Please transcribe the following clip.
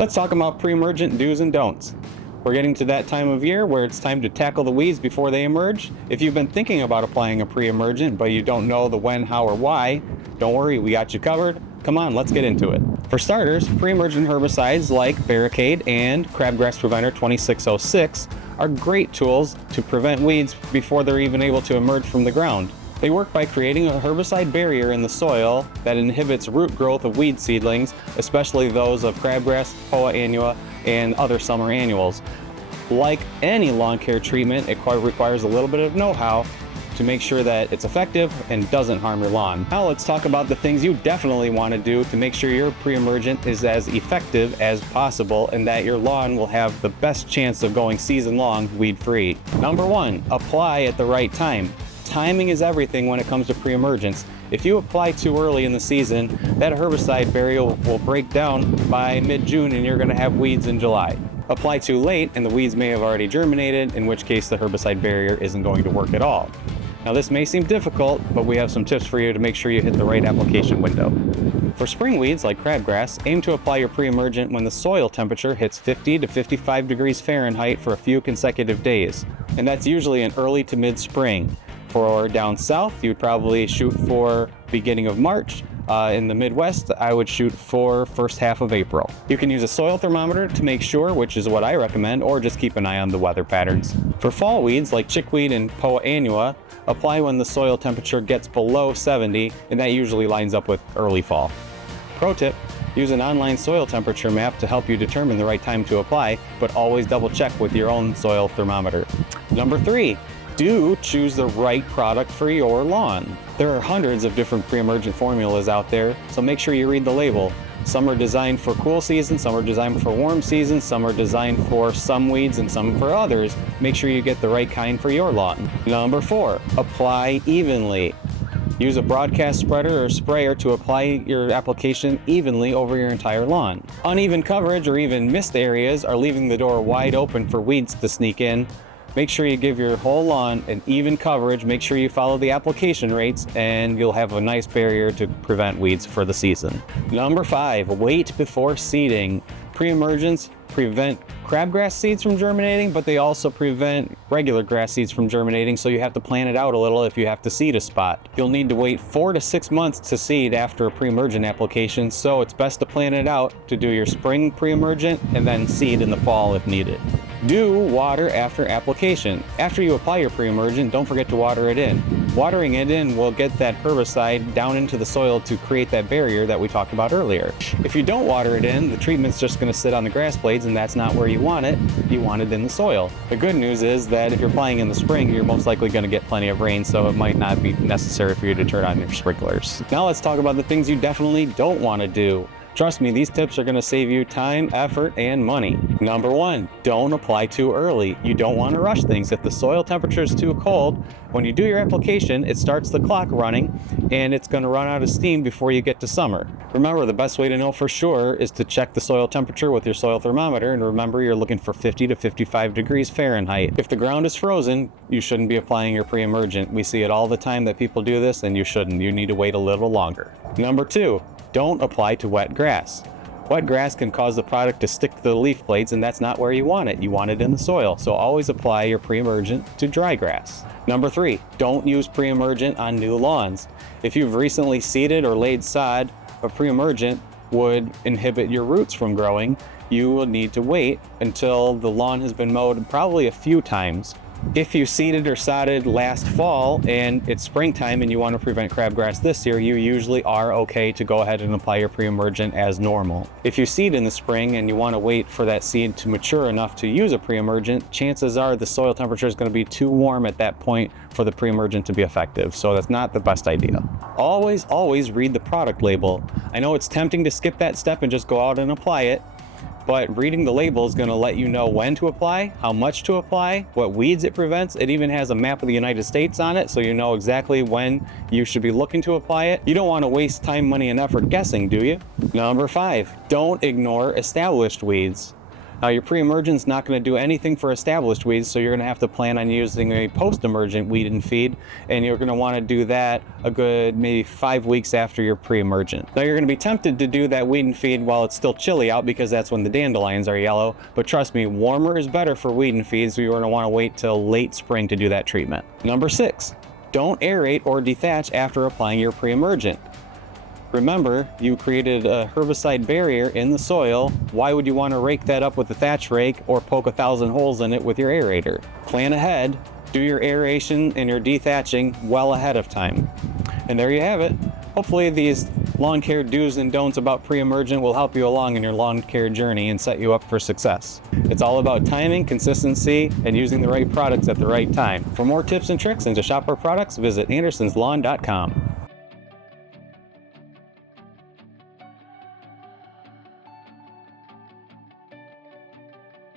Let's talk about pre-emergent do's and don'ts. We're getting to that time of year where it's time to tackle the weeds before they emerge. If you've been thinking about applying a pre-emergent but you don't know the when, how, or why, don't worry, we got you covered. Come on, let's get into it. For starters, pre-emergent herbicides like Barricade and Crabgrass Preventer 2606 are great tools to prevent weeds before they're even able to emerge from the ground. They work by creating a herbicide barrier in the soil that inhibits root growth of weed seedlings, especially those of crabgrass, poa annua, and other summer annuals. Like any lawn care treatment, it requires a little bit of know-how to make sure that it's effective and doesn't harm your lawn. Now let's talk about the things you definitely want to do to make sure your pre-emergent is as effective as possible and that your lawn will have the best chance of going season long weed-free. Number 1, apply at the right time. Timing is everything when it comes to pre-emergents. If you apply too early in the season, that herbicide barrier will break down by mid-June and you're going to have weeds in July. Apply too late and the weeds may have already germinated, in which case the herbicide barrier isn't going to work at all. Now this may seem difficult, but we have some tips for you to make sure you hit the right application window. For spring weeds like crabgrass, aim to apply your pre-emergent when the soil temperature hits 50 to 55 degrees Fahrenheit for a few consecutive days, and that's usually in early to mid-spring. For down south, you would probably shoot for beginning of March. In the Midwest, I would shoot for first half of April. You can use a soil thermometer to make sure, which is what I recommend, or just keep an eye on the weather patterns. For fall weeds like chickweed and poa annua, apply when the soil temperature gets below 70, and that usually lines up with early fall. Pro tip, use an online soil temperature map to help you determine the right time to apply, but always double check with your own soil thermometer. Number 3, do choose the right product for your lawn. There are hundreds of different pre-emergent formulas out there, so make sure you read the label. Some are designed for cool seasons, some are designed for warm seasons, some are designed for some weeds and some for others. Make sure you get the right kind for your lawn. Number 4, apply evenly. Use a broadcast spreader or sprayer to apply your application evenly over your entire lawn. Uneven coverage or even missed areas are leaving the door wide open for weeds to sneak in. Make sure you give your whole lawn an even coverage, make sure you follow the application rates, and you'll have a nice barrier to prevent weeds for the season. Number 5, wait before seeding. Pre-emergents prevent crabgrass seeds from germinating, but they also prevent regular grass seeds from germinating, so you have to plan it out a little if you have to seed a spot. You'll need to wait 4 to 6 months to seed after a pre-emergent application, so it's best to plan it out to do your spring pre-emergent and then seed in the fall if needed. Do water after application. After you apply your pre-emergent, don't forget to water it in. Watering it in will get that herbicide down into the soil to create that barrier that we talked about earlier. If you don't water it in, the treatment's just going to sit on the grass blades, and that's not where you want it. You want it in the soil. The good news is that if you're applying in the spring, you're most likely going to get plenty of rain, so it might not be necessary for you to turn on your sprinklers. Now let's talk about the things you definitely don't want to do. Trust me, these tips are going to save you time, effort, and money. Number 1, don't apply too early. You don't want to rush things. If the soil temperature is too cold, when you do your application, it starts the clock running, and it's going to run out of steam before you get to summer. Remember, the best way to know for sure is to check the soil temperature with your soil thermometer, and remember you're looking for 50 to 55 degrees Fahrenheit. If the ground is frozen, you shouldn't be applying your pre-emergent. We see it all the time that people do this, and you shouldn't. You need to wait a little longer. Number 2, don't apply to wet grass. Wet grass can cause the product to stick to the leaf blades, and that's not where you want it. You want it in the soil, so always apply your pre-emergent to dry grass. Number 3, don't use pre-emergent on new lawns. If you've recently seeded or laid sod, a pre-emergent would inhibit your roots from growing. You will need to wait until the lawn has been mowed probably a few times. If you seeded or sodded last fall and it's springtime and you want to prevent crabgrass this year, you usually are okay to go ahead and apply your pre-emergent as normal. If you seed in the spring and you want to wait for that seed to mature enough to use a pre-emergent, chances are the soil temperature is going to be too warm at that point for the pre-emergent to be effective, so that's not the best idea. Always read the product label. I know it's tempting to skip that step and just go out and apply it, but reading the label is going to let you know when to apply, how much to apply, what weeds it prevents. It even has a map of the United States on it, so you know exactly when you should be looking to apply it. You don't want to waste time, money, and effort guessing, do you? Number 5, don't ignore established weeds. Now, your pre-emergent's not going to do anything for established weeds, so you're going to have to plan on using a post-emergent weed and feed, and you're going to want to do that a good maybe 5 weeks after your pre-emergent. Now, you're going to be tempted to do that weed and feed while it's still chilly out because that's when the dandelions are yellow, but trust me, warmer is better for weed and feed, so you're going to want to wait till late spring to do that treatment. Number 6, don't aerate or dethatch after applying your pre-emergent. Remember, you created a herbicide barrier in the soil. Why would you want to rake that up with a thatch rake or poke 1,000 holes in it with your aerator? Plan ahead, do your aeration and your dethatching well ahead of time. And there you have it. Hopefully these lawn care do's and don'ts about pre-emergent will help you along in your lawn care journey and set you up for success. It's all about timing, consistency, and using the right products at the right time. For more tips and tricks and to shop our products, visit andersonslawn.com.